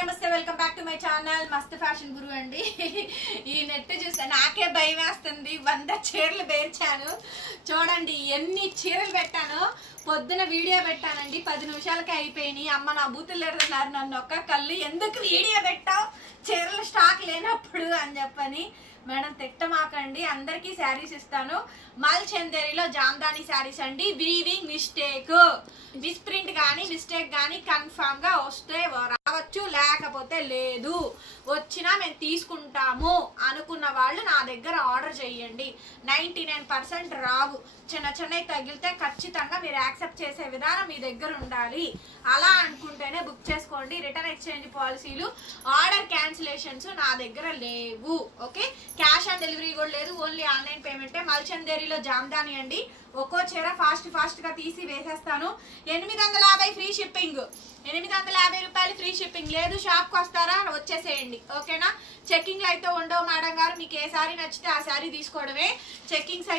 నమస్తే welcome back to my channel మస్త్ fashion గురు అండి. ఈ నెట్ చూస్తే నాకే భయం వేస్తుంది. 100 చీరలు పేర్చాను చూడండి, ఎన్ని చీరలు పెట్టాను. పొద్దున వీడియో పెట్టానండి, 10 నిమిషాలకే అయిపోయినాయి. అమ్మ నా బూతులు ఎడుతున్నారు నన్ను ఒక్క కళ్ళు, ఎందుకు వీడియో పెట్టావు చీరలు స్టాక్ లేనప్పుడు అని చెప్పని. మేడం తిట్టమాకండి, అందరికీ శారీస్ ఇస్తాను. మల్ చందేరిలో జామ్దాని శారీస్ అండి. వీవింగ్ మిస్టేక్, మిస్ప్రింట్ కానీ మిస్టేక్ కానీ కన్ఫామ్ గా వస్తే రావచ్చు, లేకపోతే లేదు. వచ్చినా మేము తీసుకుంటాము అనుకున్న వాళ్ళు నా దగ్గర ఆర్డర్ చేయండి. 99% రావు, చిన్న చిన్నవి తగిలితే ఖచ్చితంగా మీరు యాక్సెప్ట్ చేసే విధానం మీ దగ్గర ఉండాలి. అలా అనుకుంటేనే బుక్ చేసుకోండి. రిటర్న్ ఎక్స్చేంజ్ పాలసీలు, ఆర్డర్ క్యాన్సిలేషన్స్ నా దగ్గర లేవు. ఓకే, క్యాష్ ఆన్ డెలివరీ కూడా లేదు, ఓన్లీ ఆన్లైన్ పేమెంటే. మల్చందేరిలో జామ్దాని అండి. ఒక్కో చీర ఫాస్ట్ గా తీసి వేసేస్తాను. 850 ఫ్రీ షిప్పింగ్, 850 రూపాయలు ఫ్రీ షిప్పింగ్. లేదు షాప్కి వస్తారా వచ్చేసేయండి, ఓకేనా. చెక్కింగ్లు అయితే ఉండవు మేడం గారు, మీకు ఏ సారీ నచ్చితే ఆ సారీ తీసుకోవడమే. చెక్కింగ్స్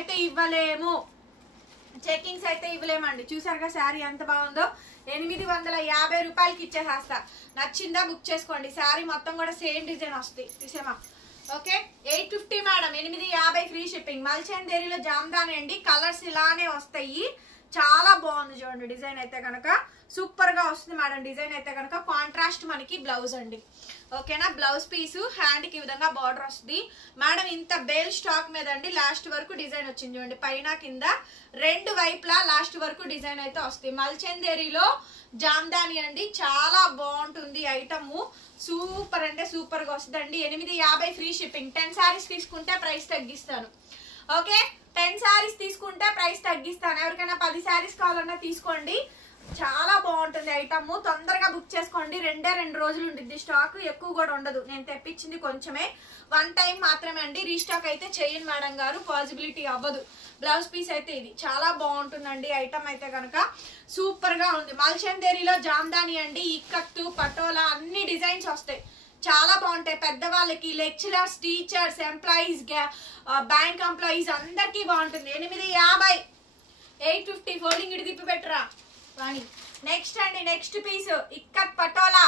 అయితే ఇవ్వలేమండి. చూసారుగా శారీ ఎంత బాగుందో. 850 రూపాయలకి ఇచ్చేసేస్తా. నచ్చిందా బుక్ చేసుకోండి. శారీ మొత్తం కూడా సేమ్ డిజైన్ వస్తుంది. తీసేమా. Okay, 850 madam, 850 free shipping. మల్చందేరిలో జామ్దాని అండి. కలర్స్ ఇలానే వస్తాయి. చాలా బాగుంది చూడండి. డిజైన్ అయితే కనుక సూపర్ గా వస్తుంది మేడం. డిజైన్ అయితే కనుక కాంట్రాస్ట్ మనకి బ్లౌజ్ అండి, ఓకేనా. బ్లౌజ్ పీసు హ్యాండ్ కి విధంగా బార్డర్ వస్తుంది మేడం. ఇంత బేల్ స్టాక్ మీద అండి లాస్ట్ వరకు డిజైన్ వచ్చింది చూడండి. పైన కింద రెండు వైపులా లాస్ట్ వరకు డిజైన్ అయితే వస్తుంది. మల్చందేరిలో జామ్దాని అండి. చాలా బాగుంటుంది ఐటమ్. సూపర్ అంటే సూపర్ గా వస్తుందండి. 850 ఫ్రీ షిప్పింగ్. 10 సారీస్ తీసుకుంటే ప్రైస్ తగ్గిస్తాను. ఓకే, 10 సారీస్ తీసుకుంటే ప్రైస్ తగ్గిస్తాను. ఎవరికైనా 10 సారీస్ కావాలన్నా తీసుకోండి. చాలా బాగుంటుంది ఐటమ్. తొందరగా బుక్ చేసుకోండి. 2 రోజులు ఉంటుంది స్టాక్, ఎక్కువ కూడా ఉండదు. నేను తెప్పించింది కొంచెమే, 1 టైం మాత్రమే అండి. రీస్టాక్ అయితే చేయను మేడం గారు, పాసిబిలిటీ అవ్వదు. బ్లౌజ్ పీస్ అయితే ఇది చాలా బాగుంటుందండి. ఐటమ్ అయితే కనుక సూపర్ గా ఉంది. మల్చందేరిలో జామ్దాని అండి. ఇక్కత్తు, పటోలా అన్ని డిజైన్స్ వస్తాయి. చాలా బాగుంటాయి. పెద్దవాళ్ళకి, lecturers, teachers, employees, bank employees అందరికీ బాగుంటుంది. 850, 850 ఫోల్డింగ్ ఇడి తిప్పి పెట్టరా వాణి. నెక్స్ట్ అండి, నెక్స్ట్ పీస్ ఇక్కత్ పటోలా.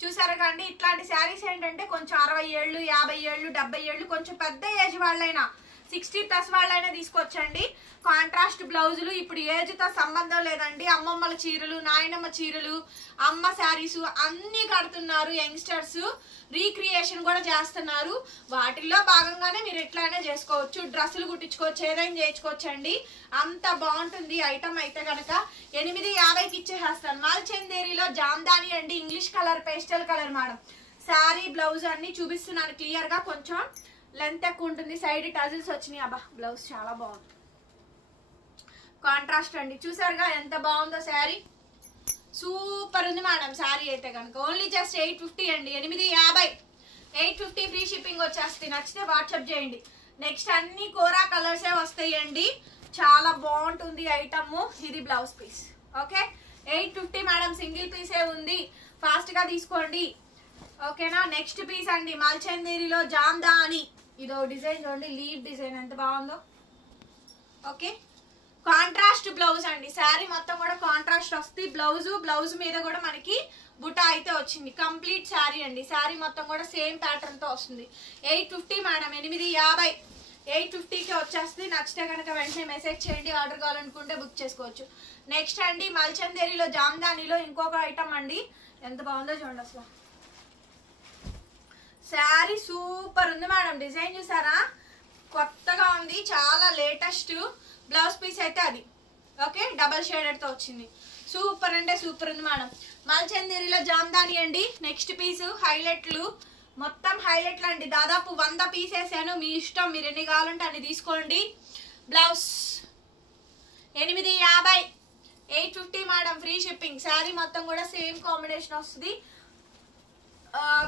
చూసారా కండి, ఇట్లాంటి శారీస్ ఏంటంటే కొంచెం 60 ఏళ్ళు, 50 ఏళ్ళు, 70 ఏళ్ళు, కొంచెం పెద్ద ఏజ్ వాళ్ళైనా, 60+ వాళ్ళైనా తీసుకొచ్చండి. కాంట్రాస్ట్ బ్లౌజులు. ఇప్పుడు ఏజ్ తో సంబంధం లేదండి. అమ్మమ్మల చీరలు, నాయనమ్మ చీరలు, అమ్మ శారీస్ అన్ని కడుతున్నారు యంగ్స్టర్స్. రీక్రియేషన్ కూడా చేస్తున్నారు. వాటిల్లో భాగంగానే మీరు ఎట్లయినా చేసుకోవచ్చు. డ్రెస్సులు కుట్టించుకోవచ్చు, ఏదైనా చేయించుకోవచ్చు అండి. అంత బాగుంటుంది ఐటమ్ అయితే కనుక. 850కి ఇచ్చేసేస్తాను. మల్చందేరిలో జామ్దాని అండి. English colour, pastel colour madam. Sari blouse అన్ని చూపిస్తున్నాను క్లియర్ గా. కొంచెం లెంత్ ఎక్కువ ఉంటుంది. సైడ్ టజిల్స్ వచ్చినాయి. అబ్బా బ్లౌజ్ చాలా బాగుంది. కాంట్రాస్ట్ అండి. చూసారుగా ఎంత బాగుందో శారీ. సూపర్ ఉంది మేడం శారీ అయితే కనుక. ఓన్లీ జస్ట్ 850 అండి. 850 ఫ్రీ షిప్పింగ్ వచ్చేస్తుంది. నచ్చితే వాట్సాప్ చేయండి. నెక్స్ట్ అన్ని కోరా కలర్సే వస్తాయండి. చాలా బాగుంటుంది ఐటమ్. ఇది బ్లౌజ్ పీస్. ఓకే, 850 మేడం. సింగిల్ పీసే ఉంది, ఫాస్ట్ గా తీసుకోండి, ఓకేనా. నెక్స్ట్ పీస్ అండి. మల్చందేరిలో జామ్దాని. ఇదో డిజైన్ చూడండి, లీవ్ డిజైన్ ఎంత బాగుందో. ఓకే, కాంట్రాస్ట్ బ్లౌజ్ అండి. శారీ మొత్తం కూడా కాంట్రాస్ట్ వస్తుంది. బ్లౌజ్ మీద కూడా మనకి బుటా అయితే వచ్చింది. కంప్లీట్ శారీ అండి. శారీ మొత్తం కూడా సేమ్ ప్యాటర్న్ తో వస్తుంది. 850 మేడం. 850కి వచ్చేస్తుంది. నచ్చితే కనుక వెంటనే మెసేజ్ చేయండి. ఆర్డర్ కావాలనుకుంటే బుక్ చేసుకోవచ్చు. నెక్స్ట్ అండి, మల్చందేరిలో జామ్దానిలో ఇంకొక ఐటమ్ అండి. ఎంత బాగుందో చూడండి అసలు. శారీ సూపర్ ఉంది మేడం. డిజైన్ చూసారా, కొత్తగా ఉంది, చాలా లేటెస్ట్. బ్లౌజ్ పీస్ అయితే అది. ఓకే, డబల్ షేడెడ్ తో వచ్చింది. సూపర్ అంటే సూపర్ ఉంది మేడం. మల్చందేరిలో జామ్దాని అండి. నెక్స్ట్ పీస్ హైలైట్లు, మొత్తం హైలైట్లు అండి. దాదాపు 100 పీస్ వేసాను. మీ ఇష్టం, మీరు ఎన్ని కావాలంటే అన్ని తీసుకోండి. Blouse 850, 850 madam. Free shipping. Sari మొత్తం కూడా సేమ్ కాంబినేషన్ వస్తుంది.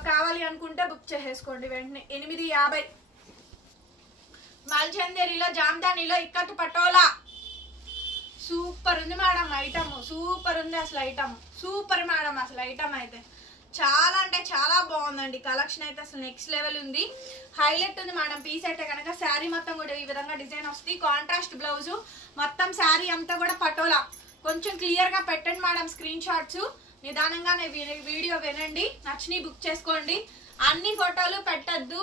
కావాలి అనుకుంటే బుక్ చేసేసుకోండి వెంటనే. 850. మల్చందేరిలో జామ్దానిలో ఇక్కత్ పటోలా. సూపర్ ఉంది మేడం ఐటమ్. సూపర్ ఉంది అసలు ఐటమ్. సూపర్ మేడం అసలు ఐటమ్ అయితే చాలా అంటే చాలా బాగుందండి. కలెక్షన్ అయితే అసలు నెక్స్ట్ లెవెల్ ఉంది. హైలైట్ ఉంది మేడం పీస్ అయితే కనుక. శారీ మొత్తం కూడా ఈ విధంగా డిజైన్ వస్తుంది. Contrast blouse. మొత్తం శారీ అంతా కూడా పటోలా. కొంచెం క్లియర్ గా పెట్టండి మేడం స్క్రీన్ షాట్స్. నిదానంగానే వీడియో వినండి, నచ్చిని బుక్ చేసుకోండి. అన్ని ఫోటోలు పెట్టద్దు,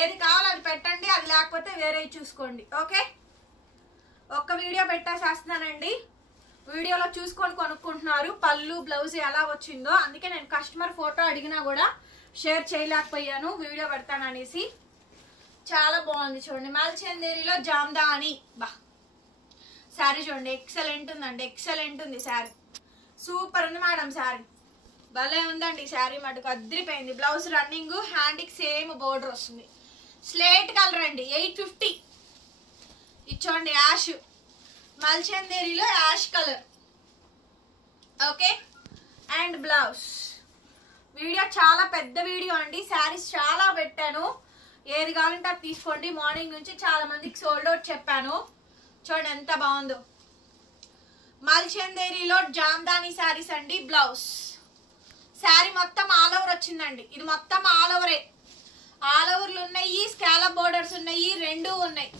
ఏది కావాలో అది పెట్టండి, అది లేకపోతే వేరే చూసుకోండి. ఓకే, ఒక్క వీడియో పెట్టేసేస్తున్నానండి. వీడియోలో చూసుకొని కొనుక్కుంటున్నారు. పళ్ళు బ్లౌజ్ ఎలా వచ్చిందో, అందుకే నేను కస్టమర్ ఫోటో అడిగినా కూడా షేర్ చేయలేకపోయాను, వీడియో పెడతాననేసి. చాలా బాగుంది చూడండి, మల్చందేరిలో జామ్దాని. బా శారీ చూడండి, ఎక్సలెంట్ ఉందండి, ఎక్సలెంట్ ఉంది శారీ. సూపర్ ఉంది మేడం శారీ, భలే ఉందండి శారీ, మటుకు అద్దరిపోయింది. బ్లౌజ్ రన్నింగ్, హ్యాండ్కి సేమ్ బోర్డర్ వస్తుంది. స్లేట్ కలర్ అండి, 850. ఇచ్చోండి యాష్, మల్చందేరిలో ash colour. Okay, and blouse. Video చాలా పెద్ద వీడియో అండి, శారీస్ చాలా పెట్టాను, ఏది కావాలంటే అది తీసుకోండి. మార్నింగ్ నుంచి చాలా మందికి సోల్డ్ అవుట్ చెప్పాను. చూడండి ఎంత బాగుందో, మల్చందేరిలో జామ్దాని శారీస్ అండి. బ్లౌజ్ శారీ మొత్తం ఆల్ ఓవర్ వచ్చిందండి, ఇది మొత్తం ఆల్ ఓవరే. ఆల్ ఓవర్లు ఉన్నాయి, స్కాలప్ బోర్డర్స్ ఉన్నాయి, రెండు ఉన్నాయి.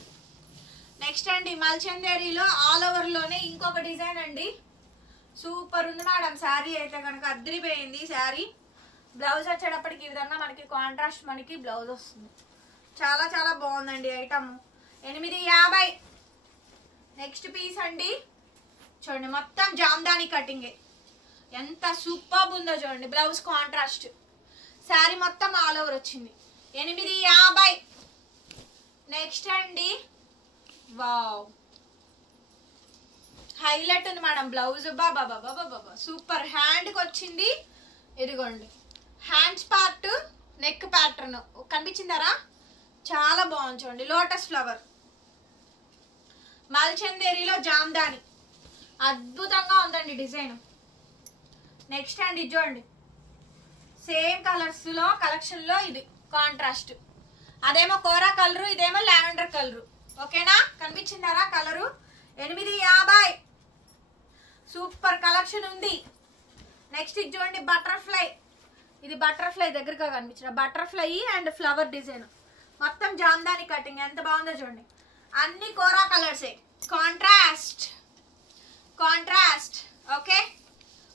నెక్స్ట్ అండి మల్చందేరిలో ఆల్ ఓవర్ లోనే ఇంకొక డిజైన్ అండి, సూపర్ ఉంది మేడం శారీ అయితే కనుక, అద్దరిపోయింది శారీ. బ్లౌజ్ వచ్చేటప్పటికి ఈ విధంగా మనకి కాంట్రాస్ట్ మనకి బ్లౌజ్ వస్తుంది. చాలా చాలా బాగుందండి ఐటమ్. 850. నెక్స్ట్ పీస్ అండి, చూడండి మొత్తం జామ్దాని కటింగే, ఎంత సూపర్ ఉందో చూడండి. బ్లౌజ్ కాంట్రాస్ట్, శారీ మొత్తం ఆల్ ఓవర్ వచ్చింది. 850. నెక్స్ట్ అండి, వావ్ హైలైట్ ఉంది మేడం బ్లౌజ్. బాబా బాబా బాబా సూపర్. హ్యాండ్కి వచ్చింది, ఇదిగోండి హ్యాండ్స్ పార్ట్, నెక్ ప్యాటర్న్ కనిపించిందారా, చాలా బాగుంది చూడండి. లోటస్ ఫ్లవర్, మల్చందేరిలో జామ్దాని, అద్భుతంగా ఉందండి డిజైన్. నెక్స్ట్ అండి చూడండి, సేమ్ కలర్స్ లో కలెక్షన్ లో ఇది కాంట్రాస్ట్, అదేమో కోరా కలరు, ఇదేమో లావెండర్ కలరు. ఓకేనా, కనిపించిందారా కలరు. 850. సూపర్ కలెక్షన్ ఉంది. నెక్స్ట్ ఇది చూడండి బటర్ఫ్లై, ఇది బటర్ఫ్లై దగ్గరగా కనిపించిన బటర్ఫ్లై అండ్ ఫ్లవర్ డిజైన్, మొత్తం జామ్దాని కటింగ్, ఎంత బాగుందో చూడండి. అన్ని కోరా కలర్సే, కాంట్రాస్ట్ కాంట్రాస్ట్. ఓకే,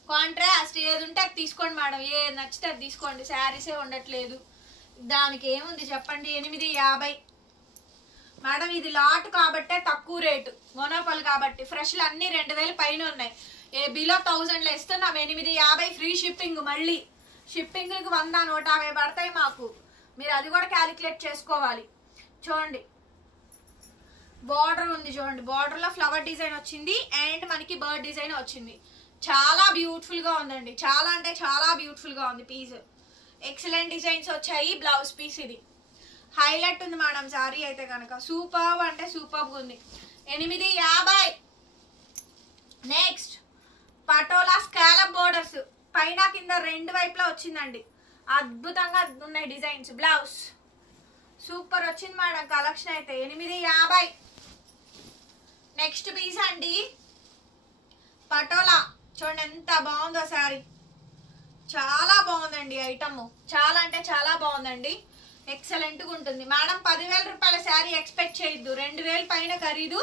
కాంట్రాస్ట్ ఏది ఉంటే అది తీసుకోండి మేడం, ఏది నచ్చితే అది తీసుకోండి. శారీసే ఉండట్లేదు, దానికి ఏముంది చెప్పండి. 850 మేడం, ఇది లాట్ కాబట్టే తక్కువ రేటు, మోనోపల్ కాబట్టి. ఫ్రెష్లు అన్ని 2000 పైన ఉన్నాయి, బిలో 1000లో ఇస్తున్నాం. 850 ఫ్రీ షిప్పింగ్. మళ్ళీ షిప్పింగ్కి 100 150 పడతాయి మాకు, మీరు అది కూడా క్యాలిక్యులేట్ చేసుకోవాలి. చూడండి బార్డర్ ఉంది, చూడండి బార్డర్ లో ఫ్లవర్ డిజైన్ వచ్చింది అండ్ మనకి బర్డ్ డిజైన్ వచ్చింది. చాలా బ్యూటిఫుల్ గా ఉందండి, చాలా అంటే చాలా బ్యూటిఫుల్ గా ఉంది పీస్. ఎక్సలెంట్ డిజైన్స్ వచ్చాయి. బ్లౌజ్ పీస్ ఇది హైలైట్ ఉంది మేడం సారీ అయితే కనుక, సూపర్ అంటే సూపర్ ఉంది. 850. నెక్స్ట్ పటోలా స్కాలప్ బోర్డర్స్, పైన కింద రెండు వైపులా వచ్చిందండి, అద్భుతంగా ఉన్నాయి డిజైన్స్. బ్లౌజ్ సూపర్ వచ్చింది మేడం కలెక్షన్ అయితే. 850. నెక్స్ట్ పీస్ అండి పటోలా, చూడండి ఎంత బాగుందో సారీ, చాలా బాగుందండి ఐటమ్, చాలా అంటే చాలా బాగుందండి, ఎక్సలెంట్ గా ఉంటుంది మేడం. 10,000 రూపాయల శారీ ఎక్స్పెక్ట్ చేయొద్దు, 2,000 పైన ఖరీదు,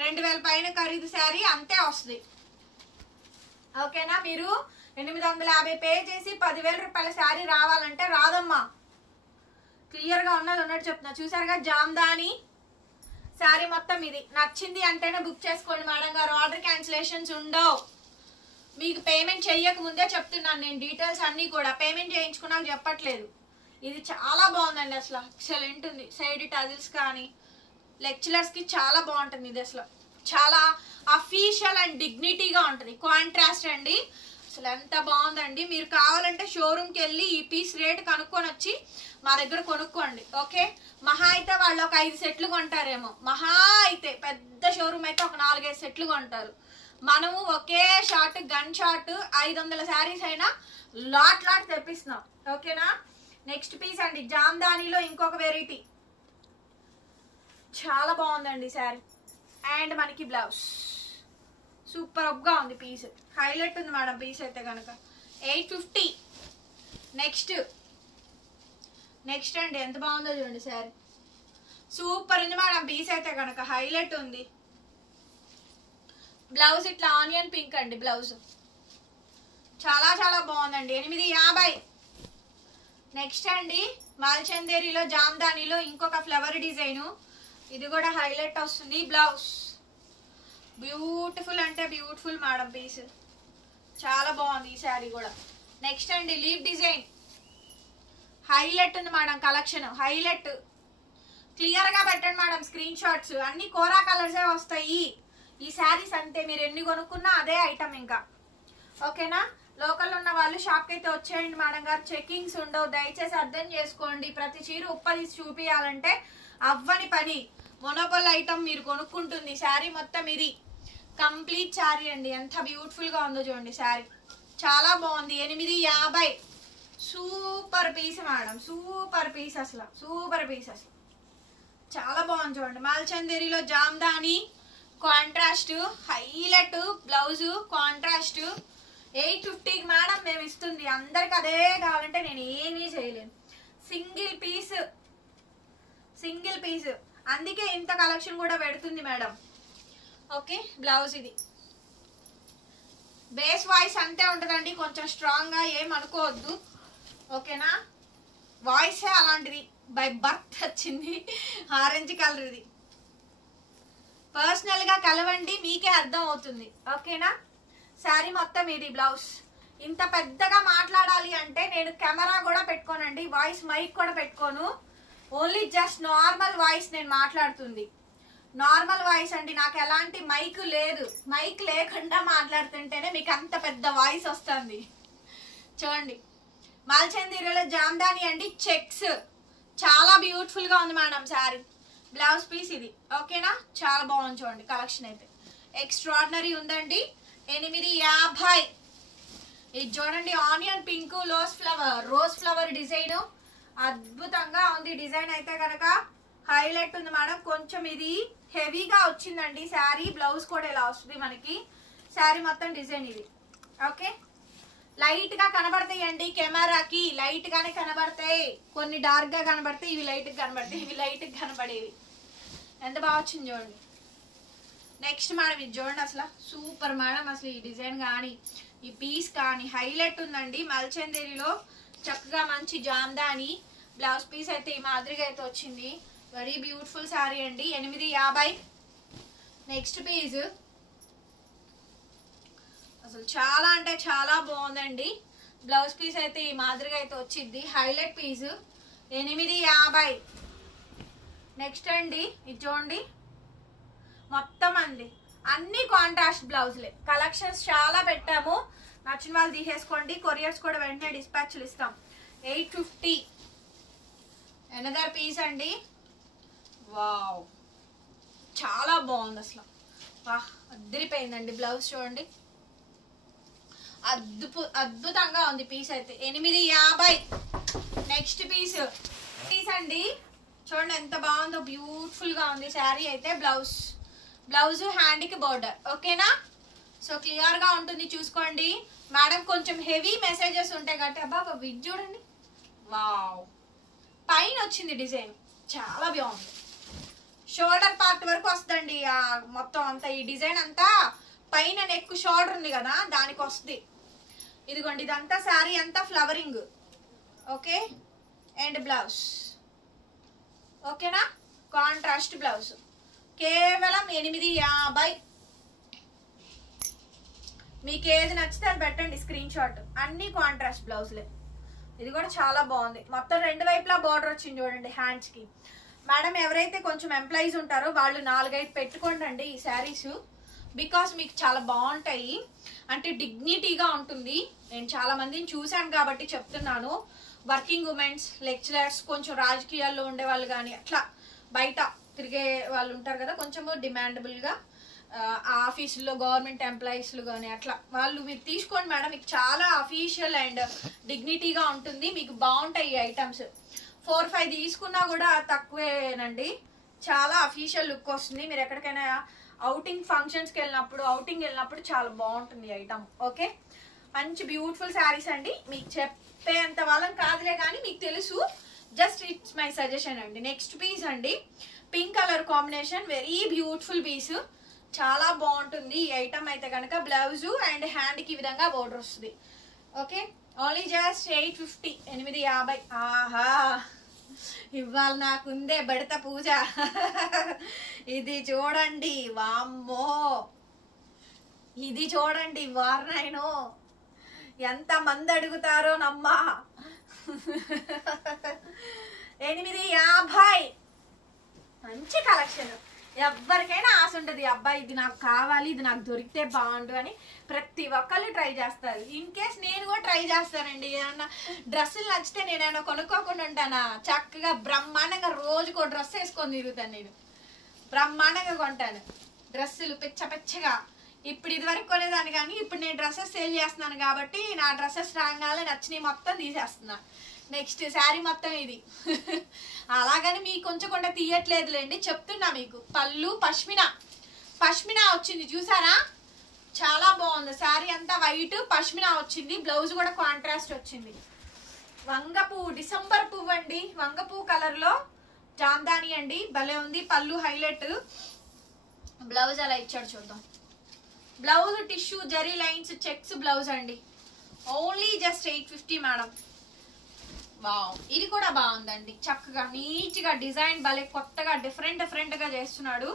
2,000 పైన ఖరీదు శారీ అంతే వస్తుంది. ఓకేనా, మీరు 850 పే చేసి 10,000 రూపాయల శారీ రావాలంటే రాదమ్మా. క్లియర్ గా ఉన్నది ఉన్నట్టు చెప్తున్నా. చూసారుగా జామ్దాని శారీ మొత్తం ఇది. నచ్చింది అంటేనే బుక్ చేసుకోండి మేడం గారు, ఆర్డర్ క్యాన్సిలేషన్స్ ఉండవు. మీకు పేమెంట్ చెయ్యక ముందే చెప్తున్నాను నేను డీటెయిల్స్ అన్ని కూడా, పేమెంట్ చేయించుకున్నాక చెప్పట్లేదు. ఇది చాలా బాగుందండి, అసలు ఎక్సలెంట్ ఉంది. సైడ్ టజిల్స్ కానీ లెక్చరర్స్ కి చాలా బాగుంటుంది ఇది, అసలు చాలా అఫీషియల్ అండ్ డిగ్నిటీగా ఉంటుంది. కాంట్రాస్ట్ అండి, అసలు ఎంత బాగుందండి. మీరు కావాలంటే షోరూమ్కి వెళ్ళి ఈ పీస్ రేట్ కనుక్కొని వచ్చి మా దగ్గర కొనుక్కోండి. ఓకే, మహా అయితే వాళ్ళు ఒక 5 సెట్లు కొంటారేమో, మహా అయితే పెద్ద షోరూమ్ అయితే ఒక 4-5 సెట్లు కొంటారు. మనము ఒకే షార్ట్ గన్ షార్ట్ 500 శారీస్ అయినా లాట్ తెప్పిస్తున్నాం. ఓకేనా, నెక్స్ట్ పీస్ అండి జామ్దానిలో ఇంకొక వెరైటీ, చాలా బాగుందండి శారీ. అండ్ మనకి బ్లౌజ్ సూపర్ గా ఉంది, పీస్ హైలైట్ ఉంది మేడం పీస్ అయితే కనుక. 850. నెక్స్ట్ అండి ఎంత బాగుందో చూడండి శారీ, సూపర్ ఉంది మేడం పీస్ అయితే కనుక, హైలైట్ ఉంది. బ్లౌజ్ ఇట్లా ఆనియన్ పింక్ అండి బ్లౌజ్, చాలా చాలా బాగుందండి. 850. నెక్స్ట్ అండి మాల్చందేరిలో జామ్దానిలో ఇంకొక ఫ్లవర్ డిజైన్. ఇది కూడా హైలైట్ వస్తుంది. బ్లౌజ్ బ్యూటిఫుల్ అంటే బ్యూటిఫుల్ మేడం పీస్. చాలా బాగుంది ఈ శారీ కూడా. నెక్స్ట్ అండి లీవ్ డిజైన్ హైలైట్ ఉంది మేడం. Collection highlight. క్లియర్ గా పెట్టండి మేడం స్క్రీన్ షాట్స్. అన్ని కోరా కలర్సే వస్తాయి ఈ శారీస్. అంతే, మీరు ఎన్ని కొనుక్కున్నా అదే ఐటమ్ ఇంకా. ఓకేనా? లోకల్ ఉన్న వాళ్ళు షాప్కి అయితే వచ్చేయండి మేడం గారు. చెకింగ్స్ ఉండవు, దయచేసి అర్థం చేసుకోండి. ప్రతి చీర ఉప్పదీసి చూపించాలంటే అవ్వని పని. మొనోపల్ ఐటమ్ మీరు కొనుక్కుంటుంది. శారీ మొత్తం ఇది కంప్లీట్ శారీ అండి. ఎంత బ్యూటిఫుల్ గా ఉందో చూడండి శారీ. చాలా బాగుంది. 850. Super piece madam, super piece. అసలు సూపర్ పీస్ అసలు చాలా బాగుంది చూడండి. మాల్చందేరిలో jamdani contrast highlight. Blouse contrast. 850 madam మేము ఇస్తుంది. అందరికి అదే కావాలంటే నేను ఏమీ చేయలేను. Single piece, single piece. అందుకే ఇంత కలెక్షన్ కూడా పెడుతుంది మేడం. ఓకే, బ్లౌజ్ ఇది. బేస్ వాయిస్ అంతే ఉంటుందండి, కొంచెం స్ట్రాంగ్ గా ఏం అనుకోవద్దు. ఓకేనా? వాయిసే అలాంటిది, బై బర్త్ వచ్చింది. ఆరెంజ్ కలర్ ఇది. పర్సనల్ గా కలవండి, మీకే అర్థం అవుతుంది. ఓకేనా? శారీ మొత్తం ఇది. బ్లౌజ్ ఇంత పెద్దగా మాట్లాడాలి అంటే నేను కెమెరా కూడా పెట్టుకోనండి, వాయిస్ మైక్ కూడా పెట్టుకోను. ఓన్లీ జస్ట్ నార్మల్ వాయిస్ నేను మాట్లాడుతుంది. నార్మల్ వాయిస్ అండి, నాకు ఎలాంటి మైక్ లేదు. మైక్ లేకుండా మాట్లాడుతుంటేనే మీకు అంత పెద్ద వాయిస్ వస్తుంది. చూడండి మాల్చందేరిలో జామ్దాని అండి. చెక్స్ చాలా బ్యూటిఫుల్ గా ఉంది మేడం శారీ. బ్లౌజ్ పీస్ ఇది. ఓకేనా? చాలా బాగుంది చూడండి. కలెక్షన్ అయితే ఎక్స్ట్రాడినరీ ఉందండి. 850. ఇది చూడండి onion pink rose flower design. అద్భుతంగా ఉంది డిజైన్ అయితే కనుక. హైలైట్ ఉంది మేడం. కొంచెం ఇది హెవీగా వచ్చిందండి శారీ. బ్లౌజ్ కూడా ఇలా వస్తుంది మనకి. శారీ మొత్తం డిజైన్ ఇది. ఓకే, లైట్ గా కనబడతాయండి కెమెరాకి. లైట్ గానే కనబడతాయి. కొన్ని డార్క్ గా కనబడతాయి, ఇవి లైట్ గా కనబడతాయి, ఇవి లైట్ గా కనబడేవి. ఎంత బాగా వచ్చింది చూడండి. నెక్స్ట్ మేడం ఇది చూడండి. అసలు సూపర్ మేడం. అసలు ఈ డిజైన్ కానీ ఈ పీస్ కానీ హైలైట్ ఉందండి. మాల్చందేరిలో చక్కగా మంచి జామ్దాని. బ్లౌజ్ పీస్ అయితే ఈ మాదిరిగా అయితే వచ్చింది. వెరీ బ్యూటిఫుల్ శారీ అండి. 850. నెక్స్ట్ పీస్ అసలు చాలా అంటే చాలా బాగుందండి. బ్లౌజ్ పీస్ అయితే ఈ మాదిరిగా అయితే వచ్చింది. Highlight piece. 850. నెక్స్ట్ అండి ఇది చూడండి. మొత్తం అండి అన్ని కాంట్రాస్ట్ బ్లౌజ్లే. కలెక్షన్స్ చాలా పెట్టాము. నచ్చిన వాళ్ళు తీసేసుకోండి. కొరియర్స్ కూడా వెంటనే డిస్పాచ్లు ఇస్తాం. 850. ఎనదర్ పీస్ అండి. వావ్, చాలా బాగుంది అసలు. వాహ్, అద్దరిపోయిందండి. బ్లౌజ్ చూడండి, అద్భుతంగా ఉంది పీస్ అయితే. 850. నెక్స్ట్ పీస్ అండి. చూడండి ఎంత బాగుందో, బ్యూటిఫుల్ గా ఉంది శారీ అయితే. బ్లౌజ్ హ్యాండ్ కి బోర్డర్. ఓకేనా? సో క్లియర్ గా ఉంటుంది, చూసుకోండి మేడం. కొంచెం హెవీ మెసేజెస్ ఉంటాయి కాబట్టి. అబ్బా విగ్ చూడండి, వావ్, పైన వచ్చింది డిజైన్ చాలా బాగుంది. షోల్డర్ పార్ట్ వరకు వస్తుందండి మొత్తం అంతా. ఈ డిజైన్ అంతా పైన నెక్ షోల్డర్ ఉంది కదా దానికి వస్తుంది. ఇదిగోండి ఇదంతా శారీ అంతా ఫ్లవరింగ్. Okay, and blouse. ఓకేనా? Contrast blouse. కేవలం 850. మీకు ఏది నచ్చితే అది పెట్టండి స్క్రీన్ షాట్. అన్ని కాంట్రాస్ట్ బ్లౌజ్లే. ఇది కూడా చాలా బాగుంది. మొత్తం రెండు వైపులా బార్డర్ వచ్చింది చూడండి హ్యాండ్స్ కి. మేడం ఎవరైతే కొంచెం ఎంప్లాయీస్ ఉంటారో వాళ్ళు 4-5 పెట్టుకోండి ఈ శారీస్. బికాస్ మీకు చాలా బాగుంటాయి, అంటే డిగ్నిటీగా ఉంటుంది. నేను చాలా మందిని చూశాను కాబట్టి చెప్తున్నాను. వర్కింగ్ ఉమెన్స్, లెక్చరర్స్, కొంచెం రాజకీయాల్లో ఉండే వాళ్ళు కానీ అట్లా బయట తిరిగే వాళ్ళు ఉంటారు కదా, కొంచెం డిమాండబుల్గా ఆఫీసుల్లో గవర్నమెంట్ ఎంప్లాయీస్లు కానీ అట్లా వాళ్ళు మీరు తీసుకోండి మేడం. మీకు చాలా అఫీషియల్ అండ్ డిగ్నిటీగా ఉంటుంది. మీకు బాగుంటాయి ఈ ఐటమ్స్. 4-5 తీసుకున్నా కూడా తక్కువేనండి. చాలా అఫీషియల్ లుక్ వస్తుంది. మీరు ఎక్కడికైనా ఫంక్షన్స్కి వెళ్ళినప్పుడు చాలా బాగుంటుంది ఐటమ్. ఓకే, మంచి బ్యూటిఫుల్ శారీస్ అండి. మీకు చెప్పేంత వాళ్ళని కాదులే కానీ మీకు తెలుసు. జస్ట్ ఇట్స్ మై సజెషన్ అండి. నెక్స్ట్ పీస్ అండి, pink colour combination. Very beautiful piece, చాలా బాగుంటుంది ఈ ఐటమ్ అయితే కనుక. బ్లౌజ్ అండ్ హ్యాండ్కి ఈ విధంగా బోర్డర్ వస్తుంది. Okay only just 850 850. ఆహా ఇవాళ నాకుందే బడత పూజ. ఇది చూడండి వామ్మో, ఇది చూడండి వార్నాయనో ఎంత మంది అడుగుతారో నమ్మా. 850 మంచి కలెక్షన్. ఎవరికైనా ఆశ ఉంటుంది, అబ్బాయి ఇది నాకు కావాలి, ఇది నాకు దొరికితే బాగుండు అని ప్రతి ఒక్కళ్ళు ట్రై చేస్తారు. ఇన్ కేస్ నేను కూడా ట్రై చేస్తానండి. ఏమన్నా డ్రెస్సులు నచ్చితే నేనేమన్నా కొనుక్కోకుండా ఉంటానా? చక్కగా బ్రహ్మాండంగా రోజుకో డ్రెస్ వేసుకొని తిరుగుతాను. నేను బ్రహ్మాండంగా కొంటాను డ్రెస్సులు పిచ్చ పిచ్చగా. ఇప్పుడు ఇది వరకు కొనేదాన్ని కానీ ఇప్పుడు నేను డ్రెస్సెస్ సేల్ చేస్తున్నాను కాబట్టి నా డ్రెస్సెస్ రాగానే నచ్చినవి మొత్తం తీసేస్తున్నా. నెక్స్ట్ శారీ మొత్తం ఇది. అలాగని మీకు ఉంచకుండా తీయట్లేదులేండి, చెప్తున్నా మీకు. పళ్ళు పష్మినా వచ్చింది చూసారా, చాలా బాగుంది. శారీ అంతా వైట్ పష్మినా వచ్చింది, బ్లౌజ్ కూడా కాంట్రాస్ట్ వచ్చింది. వంగ పువ్వు, డిసెంబర్ పువ్వు అండి, వంగ పువ్వు కలర్ లో జామ్దాని అండి, భలే ఉంది. పళ్ళు హైలైట్, బ్లౌజ్ అలా ఇచ్చాడు చూద్దాం. Blouse tissue zari lines checks blouse అండి, ఓన్లీ జస్ట్ 850 మేడం. వావ్ ఇది కూడా బాగుందండి, చక్కగా నీట్ గా డిజైన్ భలే కొత్తగా డిఫరెంట్ గా చేస్తున్నాడు.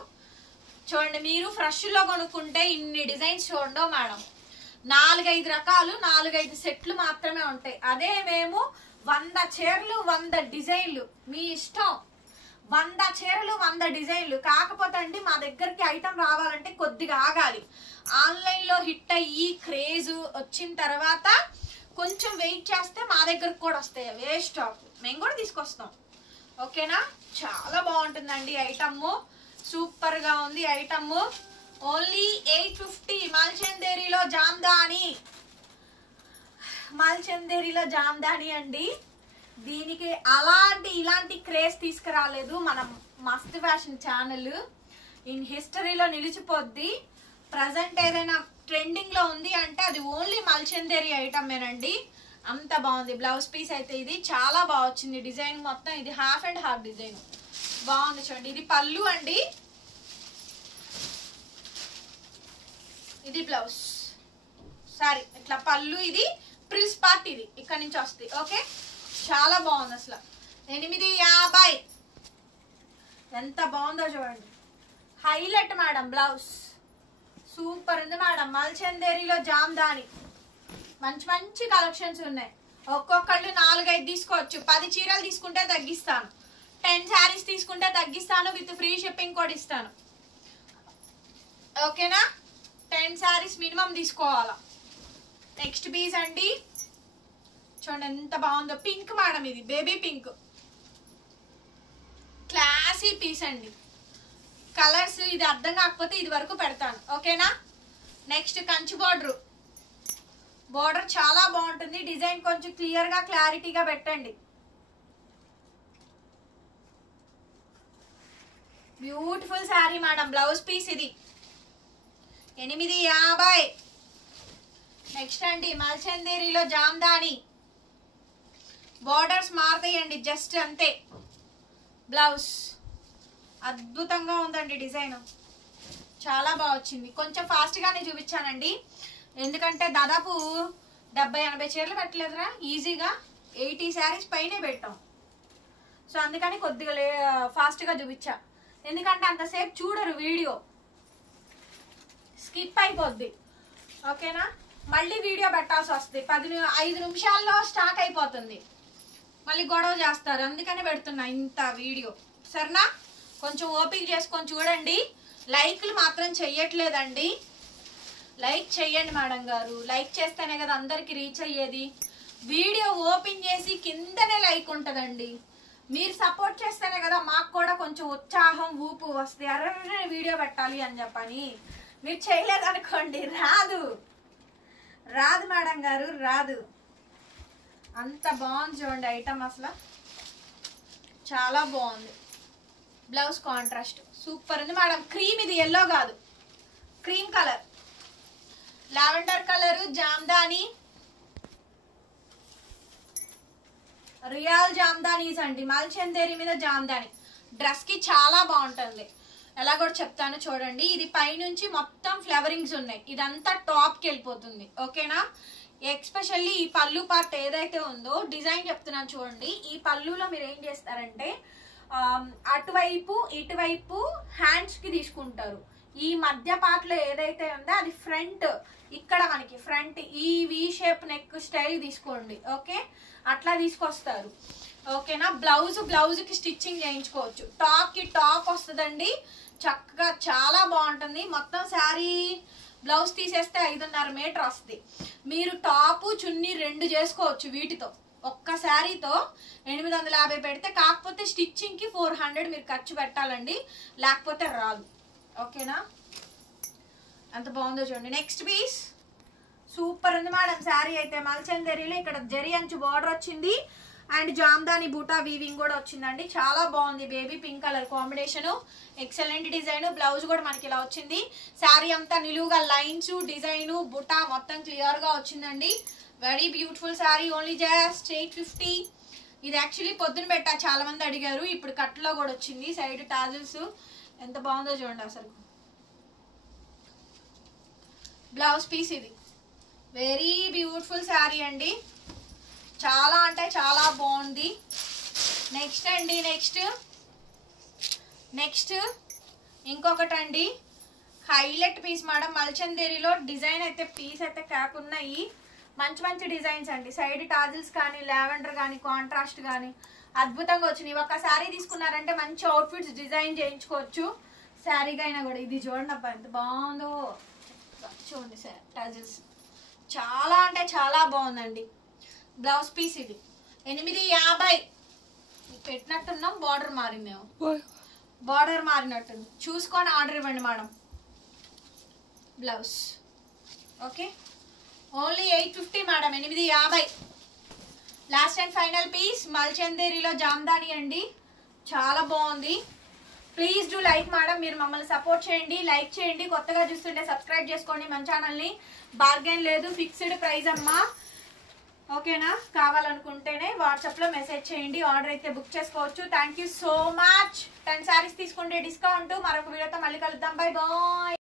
చూడండి, మీరు ఫ్రెష్ లో కొనుక్కుంటే ఇన్ని డిజైన్స్ చూడండి మేడం. 4-5 రకాలు 4-5 సెట్లు మాత్రమే ఉంటాయి. అదే మేము 100 చీరలు 100 డిజైన్లు, మీ ఇష్టం. 100 చీరలు 100 డిజైన్లు. కాకపోతే అండి మా దగ్గరికి ఐటమ్ రావాలంటే కొద్దిగా ఆగాలి. ఆన్లైన్ లో హిట్ అయ్యి క్రేజ్ వచ్చిన తర్వాత కొంచెం వెయిట్ చేస్తే మా దగ్గరకు కూడా వస్తాయి అవే స్టాక్, మేము కూడా తీసుకొస్తాం. ఓకేనా, చాలా బాగుంటుందండి ఐటమ్, సూపర్ గా ఉంది ఐటమ్. ఓన్లీ 850. మల్చందేరిలో జామ్దాని అండి. దీనికి ఇలాంటి క్రేజ్ తీసుకురాలేదు మనం. మస్త్ ఫ్యాషన్ ఛానల్ ఇన్ హిస్టరీలో నిలిచిపోద్ది. ప్రజెంట్ ఏదైనా ట్రెండింగ్ లో ఉంది అంటే అది ఓన్లీ మల్చందేరి ఐటమేనండి. అంత బాగుంది. బ్లౌజ్ పీస్ అయితే ఇది చాలా బాగా వచ్చింది. డిజైన్ మొత్తం ఇది హాఫ్ అండ్ హాఫ్ డిజైన్ బాగుంది. చూడండి, ఇది పళ్ళు అండి, ఇది బ్లౌజ్. సారీ ఇట్లా పళ్ళు, ఇది ప్రిల్స్ పార్ట్, ఇది ఇక్కడ నుంచి వస్తుంది. ఓకే, చాలా బాగుంది అసలు. 850. ఎంత బాగుందో చూడండి, హైలైట్ మేడం. బ్లౌజ్ సూపర్ ఉంది మేడం. మల్చందేరిలో జామ్దాని మంచి కలెక్షన్స్ ఉన్నాయి. ఒక్కొక్కళ్ళు 4-5 తీసుకోవచ్చు. 10 చీరలు తీసుకుంటే తగ్గిస్తాను, 10 శారీస్ తీసుకుంటే తగ్గిస్తాను, విత్ ఫ్రీ షిప్పింగ్ కూడా ఇస్తాను. ఓకేనా, 10 శారీస్ మినిమం తీసుకోవాలా. నెక్స్ట్ పీస్ అండి, చూడండి ఎంత బాగుందో. పింక్ మేడం, ఇది బేబీ పింక్, క్లాసీ పీస్ అండి. కలర్స్ ఇది అర్థం కాకపోతే ఇది వరకు పెడతాను. ఓకేనా, నెక్స్ట్ కంచి బోర్డర్ చాలా బాగుంటుంది. డిజైన్ కొంచెం క్లియర్ గా క్లారిటీగా పెట్టండి. Beautiful sari madam. Blouse piece ఇది 850. నెక్స్ట్ అండి, మల్చందేరిలో జామ్దాని. బోర్డర్స్ మారుతాయండి జస్ట్ అంతే. బ్లౌజ్ అద్భుతంగా ఉందండి, డిజైన్ చాలా బాగా వచ్చింది. కొంచెం ఫాస్ట్ గానే చూపించానండి, ఎందుకంటే దాదాపు 70-80 చీరలు పెట్టలేదురా, ఈజీగా 80 శారీస్ పైనే పెట్టాం. సో అందుకని కొద్దిగా ఫాస్ట్ గా చూపించా, ఎందుకంటే అంతసేపు చూడరు, వీడియో స్కిప్ అయిపోద్ది. ఓకేనా, మళ్ళీ వీడియో పెట్టాల్సి వస్తుంది. 5 నిమిషాల్లో స్టార్ట్ అయిపోతుంది, మళ్ళీ గొడవ చేస్తారు. అందుకనే పెడుతున్నా ఇంత వీడియో, సరేనా? కొంచెం ఓపిక చేసుకొని చూడండి. లైక్లు మాత్రం చెయ్యట్లేదండి, లైక్ చెయ్యండి మేడం గారు. లైక్ చేస్తేనే కదా అందరికి రీచ్ అయ్యేది. వీడియో ఓపెన్ చేసి కిందనే లైక్ ఉంటుందండి. మీరు సపోర్ట్ చేస్తేనే కదా మాకు కూడా కొంచెం ఉత్సాహం ఊపు వస్తుంది. అరే వీడియో పెట్టాలి అని చెప్పని. మీరు చేయలేదనుకోండి రాదు మేడం గారు, రాదు. అంత బాగుంది చూడండి ఐటమ్, అసలు చాలా బాగుంది. బ్లౌజ్ కాంట్రాస్ట్ సూపర్ ఉంది మేడం. క్రీమ్, ఇది ఎల్లో కాదు, cream colour, lavender colour. Jamdani, real jamdanis అండి. మల్చందేరి మీద జామ్దాని డ్రెస్ కి చాలా బాగుంటుంది. ఎలా కూడా చెప్తాను చూడండి. ఇది పైనుంచి మొత్తం ఫ్లవరింగ్స్ ఉన్నాయి, ఇదంతా టాప్ కి వెళ్ళిపోతుంది. ఓకేనా, ఎక్స్పెషల్లీ ఈ పళ్ళు పార్ట్ ఏదైతే ఉందో డిజైన్ చెప్తున్నాను చూడండి. ఈ పళ్ళులో మీరు ఏం చేస్తారంటే అటువైపు ఇటువైపు హ్యాండ్స్ కి తీసుకుంటారు. ఈ మధ్య పార్ట్ లో ఏదైతే ఉందో అది ఫ్రంట్, ఇక్కడ మనకి ఫ్రంట్ ఈ వి షేప్ నెక్ స్టైల్ తీసుకోండి. ఓకే, అట్లా తీసుకొస్తారు. ఓకేనా. బ్లౌజ్ కి స్టిచ్చింగ్ చేయించుకోవచ్చు. టాప్ కి టాప్ వస్తుందండి చక్కగా, చాలా బాగుంటుంది. మొత్తం శారీ బ్లౌజ్ తీసేస్తే 5.5 మీటర్ వస్తుంది. మీరు టాపు చున్నీ 2 చేసుకోవచ్చు వీటితో. ఒక్క శారీతో 850 పెడితే, కాకపోతే స్టిచ్చింగ్ కి 400 మీరు ఖర్చు పెట్టాలండి, లేకపోతే రాదు. ఓకేనా. ఎంత బాగుందో చూడండి. నెక్స్ట్ పీస్ సూపర్ ఉంది మేడం శారీ అయితే. మల్చందరిలో ఇక్కడ జరీ అంచు బార్డర్ వచ్చింది అండ్ జామ్దాని బూటా వీవింగ్ కూడా వచ్చిందండి. చాలా బాగుంది. Baby pink colour combination, excellent design. Blouse కూడా మనకి ఇలా వచ్చింది. శారీ అంతా నిలువుగా లైన్స్, డిజైన్, బుటా మొత్తం క్లియర్ గా వచ్చిందండి. Very beautiful sari. Only just 850. ఇది యాక్చువల్లీ పొద్దున పెట్టా, చాలా మంది అడిగారు. ఇప్పుడు కట్లో కూడా వచ్చింది. సైడ్ టాజిల్స్ ఎంత బాగుందో చూడండి అసలు. బ్లౌజ్ పీస్ ఇది. వెరీ బ్యూటిఫుల్ శారీ అండి. చాలా అంటే చాలా బాగుంది. నెక్స్ట్ అండి, నెక్స్ట్ ఇంకొకటండి హైలైట్ పీస్ మేడం. మల్చందేరిలో డిజైన్ అయితే పీస్ అయితే కాకున్నాయి. మంచి మంచి డిజైన్స్ అండి. సైడ్ టాజిల్స్ కానీ, లావెండర్ కానీ, కాంట్రాస్ట్ కానీ అద్భుతంగా వచ్చినాయి. ఒక శారీ తీసుకున్నారంటే మంచి అవుట్ఫిట్స్ డిజైన్ చేయించుకోవచ్చు. శారీగా అయినా కూడా. ఇది చూడండి అబ్బా ఎంత బాగుందో చూడండి. టాజిల్స్ చాలా అంటే చాలా బాగుందండి. బ్లౌజ్ పీస్ ఇది 850 పెట్టినట్టున్నాం. Border మారిందేమో, border మారినట్టుంది. చూసుకొని ఆర్డర్ ఇవ్వండి madam. Blouse okay. Only 850 madam. 850. Last and final piece మల్చందేరిలో జామ్దాని అండి. చాలా బాగుంది. Please do like madam. మీరు మమ్మల్ని సపోర్ట్ చేయండి, లైక్ చేయండి. కొత్తగా చూస్తుంటే సబ్స్క్రైబ్ చేసుకోండి మన ఛానల్ని. బార్గెన్ లేదు, ఫిక్స్డ్ ప్రైస్ అమ్మా. ఓకేనా. కావాలనుకుంటేనే వాట్సాప్లో మెసేజ్ చేయండి. ఆర్డర్ అయితే బుక్ చేసుకోవచ్చు. Thank you so much. 10 saris తీసుకుంటే డిస్కౌంట్. మరొక వీడియోతో మళ్ళీ కలుద్దాం. Bye bye.